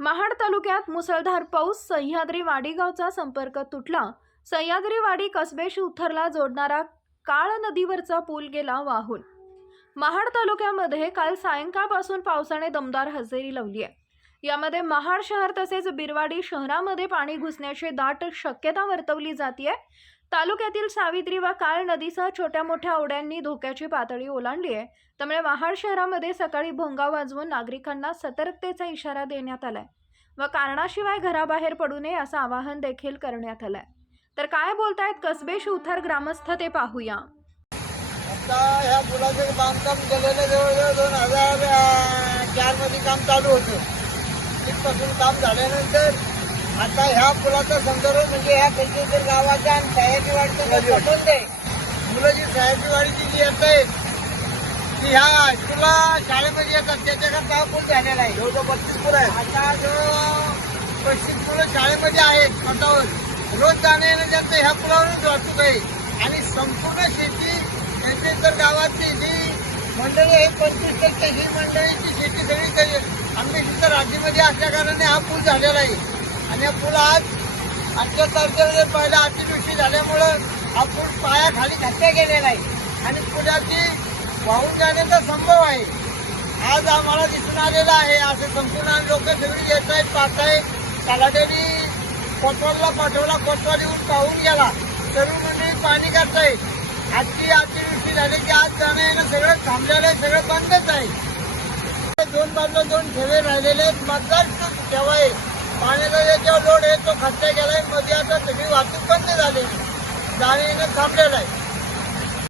महाड तालुक्यात मुसळधार पाऊस, सह्याद्री वाडी गावचा संपर्क तुटला। सह्याद्री वाडी कसबे शिवथरला जोडणारा काळ नदीवरचा पूल गेला वाहून। महाड तालुक्यामध्ये काल सायंकाळपासून पावसाने दमदार हजेरी लावली आहे। यामध्ये महाड शहर तसेच बिरवाडी शहरामध्ये पाणी घुसण्याची दाट शक्यता वर्तवली जाते। तालुक्यातील सावित्री व काळ नदीसह छोट्या मोठ्या ओढ्यांनी धोक्याची पातळी ओलांडली आहे। त्यामुळे महाड शहरामध्ये सकाळी भोंगा वाजवून नागरिकांना सतर्कतेचा इशारा देण्यात आलाय व कारणाशिवाय घराबाहेर पडू नये असं आवाहन देखील करण्यात आलंय। तर काय बोलतायत कसबे शिवथर ग्रामस्थ ते पाहूया। आता ह्या पुलाचं बांधकाम केलेलं जवळजवळ 2004 मध्ये काम चालू होतं। तिथपासून काम झाल्यानंतर आता ह्या पुलाचा संदर्भ म्हणजे ह्या कंचेश्वर गावाच्या आणि सह्याद्रीवाडीचा संबंध आहे। मुलं जी सह्याद्रीवाडीची जी येत आहेत ती ह्या हायस्कूलला शाळेमध्ये येतात, त्याच्याकरता हा पूल झालेला आहे। जवळजवळ 32 पूल आहे। आता जो 35 मुलं शाळेमध्ये आहेत स्वतःवर रोज जाणं येणं त्यांचं ह्या पुलावरून वाहतूक आहे। आणि संपूर्ण शेती कंचेश्वर गावाची जी मंडळी आहे 25% ही मंडळीची शेती सगळी आंबेडकर राज्यामध्ये असल्या कारणाने हा पूल झालेला आहे। आणि हा पूल आज आजच्या तारखेला पहिला अतिवृष्टी झाल्यामुळं हा पूल पायाखाली घातला गेलेला आहे आणि पुलाची वाहून जाण्याचा संभव आहे। आज आम्हाला दिसून आलेला आहे। असे संपूर्ण लोक सगळी येत आहेत, पाहतायत। तलाट्याने कोतवालला पाठवला, कोतवालीहून पाहून गेला, सर्व मंडळी पाणी करतायत। आजची अतिवृष्टी झाली की आज जाणं येणं सगळं थांबलेलं आहे, सगळं बंदच आहे। दोन बाजूला दोन ठेवे राहिलेले आहेत, मतदार ठेवा आहे। पाण्याचा याच्यावर लोड आहे तो खड्डा गेलाय, मध्ये आता सगळी वाहतूक बंद झाली, जाणं येणं थांबलेलं आहे।